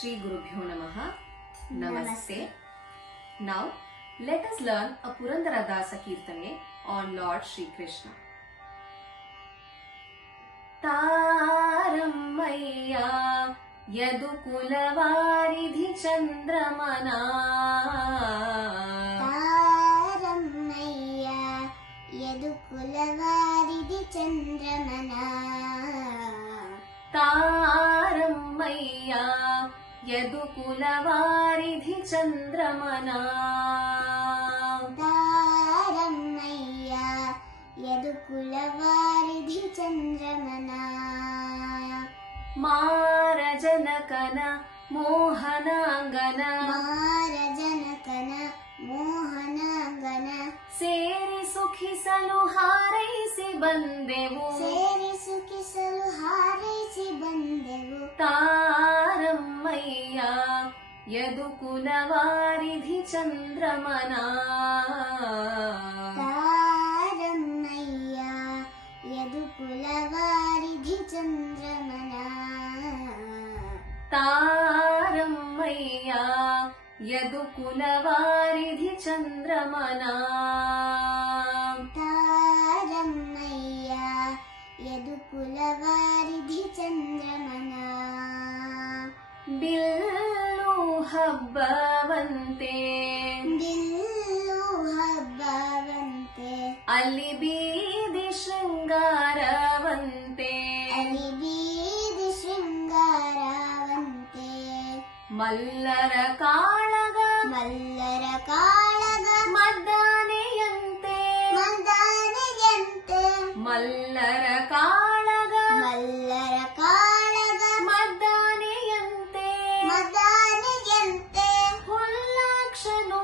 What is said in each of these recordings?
Shri Gurubhyo Namaha. Namaste. Now, let us learn a Purandaradasa Kirtane on Lord Shri Krishna. Tarammayya Yadukulavaridi Chandramana. Tarammayya Yadukulavaridi Chandramana. Tarammayya Yadukulavaridi Chandramana. Tarammayya Yadukulavaridi Chandramana. Marajanakana Mohanangana. Marajanakana Mohanangana. ಸೇರಿ ಸುಖಿಸಲು ಹಾರೈಸಿ ಬಂದೆವು. ಸೇರಿ ಸುಖಿಸಲು ಹಾರೈಸಿ ಬಂದೆವು. ತಾರಮ್ಮಯ್ಯ ಯದುಕುಲವಾರಿಧಿ ಚಂದ್ರಮನ. ತಾರಮ್ಮಯ್ಯ ಯದುಕುಲವಾರಿಧಿ ಚಂದ್ರಮನ. ತಾರಮ್ಮಯ್ಯ ಯದುಕುಲವಾರಿಧಿ ಚಂದ್ರಮನ. ತಾರಮ್ಮಯ್ಯ ಯದುಕುಲವಾರಿಧಿ ಚಂದ್ರಮನ. Bill ಹಬ್ಬವಂತೆ bill ಹಬ್ಬವಂತೆ. ಅಲ್ಲಿ ಬೀದಿ ಶೃಂಗಾರವಂತೆ. ಅಲ್ಲಿ ಬೀದಿ ಶೃಂಗಾರವಂತೆ. ಮಲ್ಲರ ಕಾಳಗ ಮಲ್ಲರ ಕಾಳಗ ಮದ್ದಾನೆಯಂತೆ. ಮದ್ದಾನೆಯಂತೆ. ಮಲ್ಲರ ಕಾಳಗ ಮಲ್ಲರ ಕಾಳಗ ಮದ್ದಾನೆಯಂತೆ. ಮದ್ದಾನೆಯಂತೆ. ಹುಲ್ಲಾಕ್ಷನು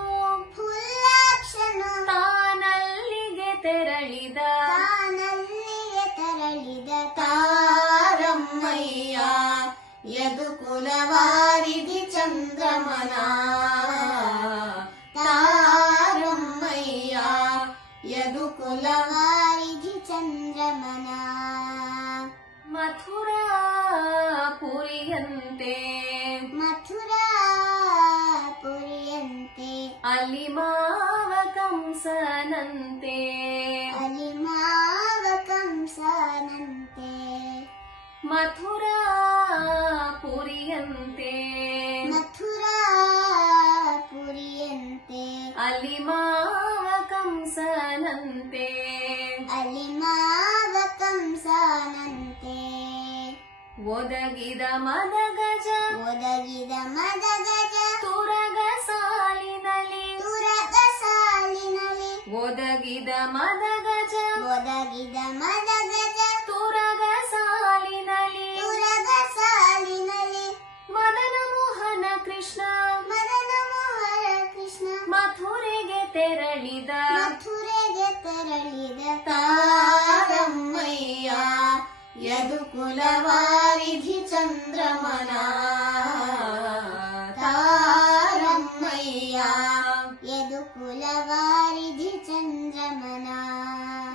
ಹುಲ್ಲಾಕ್ಷನು ತಾನಲ್ಲಿಗೆ ತೆರಳಿದ. ತಾನಲ್ಲಿಗೆ ತೆರಳಿದ. ತಾರಮ್ಮಯ್ಯ ಯದುಕುಲವಾರಿಧಿ ಚಂದ್ರಮನ. ತಾರಮ್ಮಯ್ಯ ಯದುಕುಲವಾರಿಧಿ ಚಂದ್ರಮನ. ಮಥುರಾ ಪುರಿಯಂತೆ. ಮಥುರಾ ಪುರಿಯಂತೆ. ಅಲ್ಲಿ ಮಾವ ಕಂಸನಂತೆ. ಅಲ್ಲಿ ಮಾವ ಕಂಸನಂತೆ. ಮಥುರಾ ಪುರಿಯಂತೆ. ಮಥುರಾ ಪುರಿಯಂತೆ. ಅಲ್ಲಿ ಮಾವ ಕಂಸನಂತೆ. ಅಲ್ಲಿ ಮಾವ ಕಂಸನಂತೆ. ಒದಗಿದ ಮದಗಜ ಒದಗಿದ ಮದಗಜ ತುರಗ ಸಾಲಿನಲಿ. ತುರಗ ಸಾಲಿನಲ್ಲಿ. ಒದಗಿದ ಮದಗಜ ಒದಗಿದ ಮದಗಜ ತುರಗ ಸಾಲಿನಲಿ. ತುರಗ ಸಾಲಿನಲ್ಲಿ. ಮದನ ಮೋಹನ ಕೃಷ್ಣ ಮದನ ಮೋಹನ ಕೃಷ್ಣ ಮಥುರೆಗೆ ತೆರಳಿದ. ಮಥುರೆಗೆ ತೆರಳಿದ. ತಾರಮ್ಮಯ್ಯ ಯದುಕುಲವಾರಿಧಿ ಚಂದ್ರಮನ. ತಾರಮ್ಮಯ್ಯ ಯದುಕುಲವಾರಿಧಿ ಚಂದ್ರಮನ.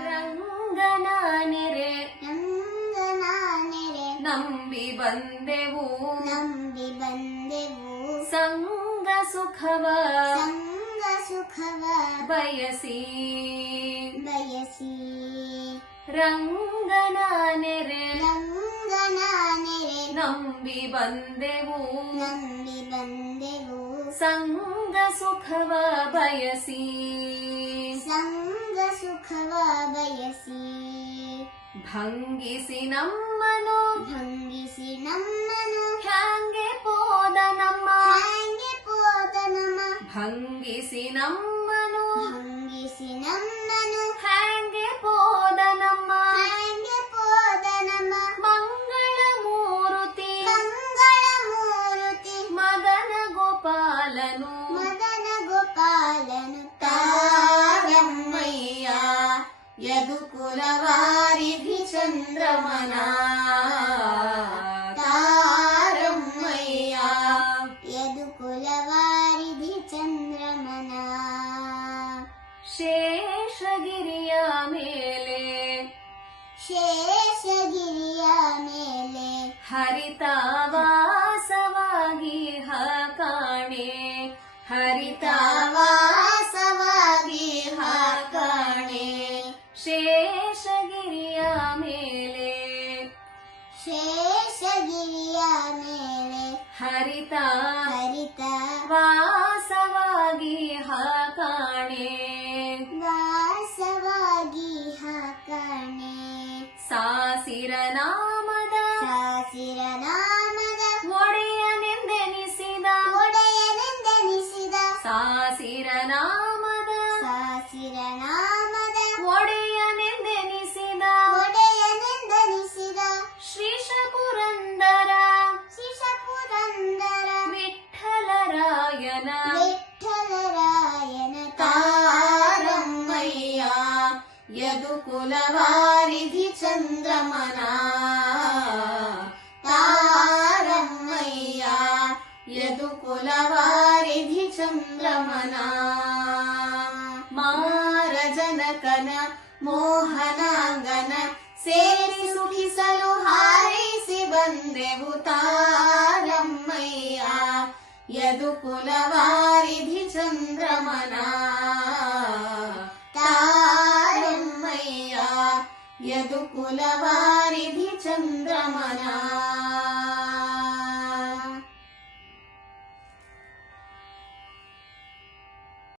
ರಂಗನ ನೆರೆ ರಂಗನ ನೆರೆ ನಂಬಿ ಬಂದೆವು. ನಂಬಿ ಬಂದೆವು. ಸಂಗ ಸುಖವ ಸಂಗ ಸುಖವ ಬಯಸಿ. ಬಯಸಿ. ರಂಗನ ನೆರೆ ರಂಗನ ನೆರೆ ನಂಬಿ ಬಂದೆವು. ನಂಬಿ ಬಂದೆವು. ಸಂಗ ಸುಖವ ಬಯಸಿ. ಸಂಗ ಸುಖವ ಬಯಸಿ. ಭಂಗಿಸಿ ನಮ್ಮನು ಭಂಗಿಸಿ ನಮ್ಮನು ಹ್ಯಾಂಗೆ ಪೋದ ನಮ್ಮ. ಹ್ಯಾಂಗೆ ಪೋದ ನಮ್ಮ. ಭಂಗಿಸಿ ನಮ್ಮನು ಭಂಗಿಸಿ ನಮ್ಮನು ಹ್ಯಾಂಗೆ ಪೋದ ನಮ್ಮ. ಹ್ಯಾಂಗೆ ಪೋದ ನಮ್ಮ. ಮಂಗಳ ಮೂರುತಿ ಮಂಗಳ ಮೂರುತಿ ಮದನ ಗೋಪಾಲನು. ಮದನ ಗೋಪಾಲನು. ತಾರಮ್ಮಯ್ಯ ಯದುಕುಲವಾರಿಧಿ ಚಂದ್ರಮನ. ತಾರಮ್ಮಯ್ಯ ಯದುಕುಲವಾರಿಧಿ ಚಂದ್ರಮನ. ಶೇಷಗಿರಿಯ ಮೇಲೆ ಶೇಷಗಿರಿಯ ಮೇಲೆ ಹರಿತಾವಾಸವಾಗಿ ಹರಿತ ಹರಿತ ವಾಸವಾಗಿ ಹಾಕಾಣೆ ವಾಸವಾಗಿ ಹಾಕಣೆ ಸಾಸಿರ ನಾಮದ ಸಾಸಿರ ನಾಮದ ಒಡೆಯನೆಂದೆನಿಸಿದ ಒಡೆಯನೆಂದೆನಿಸಿದ ಸಾಸಿರ ನಾಮದ ಸಾಸಿರ ನಾಮದ ಒಡೆಯನೆಂದೆನಿಸಿದ ಒಡೆಯನೆಂದೆನಿಸಿದ ಶ್ರೀಶ ಪುರಂದರ ಶಿಶ ಪುರಂದರ ವಿಠ್ಠಲರಾಯನ ವಿಠ್ಠಲರಾಯನ ತಾರಮ್ಮಯ್ಯ ಯದುಕುಲವಾರಿಧಿ ಚಂದ್ರಮನ ತಾರಮ್ಮಯ್ಯ ಯದುಕುಲವಾರಿಧಿ ಚಂದ್ರಮನ ಮಾರಜನಕನ ಮೋಹನಾಂಗನ ಸೇರಿ ಸುಖಿಸಲು ಹಾರೈಸಿ ಬಂದೆವು ತಾರಮ್ಮಯ್ಯ ಯದುಕುಲವಾರಿಧಿ ಚಂದ್ರಮನ ತಾರಮ್ಮಯ್ಯ ಯದುಕುಲವಾರಿಧಿ ಚಂದ್ರಮನ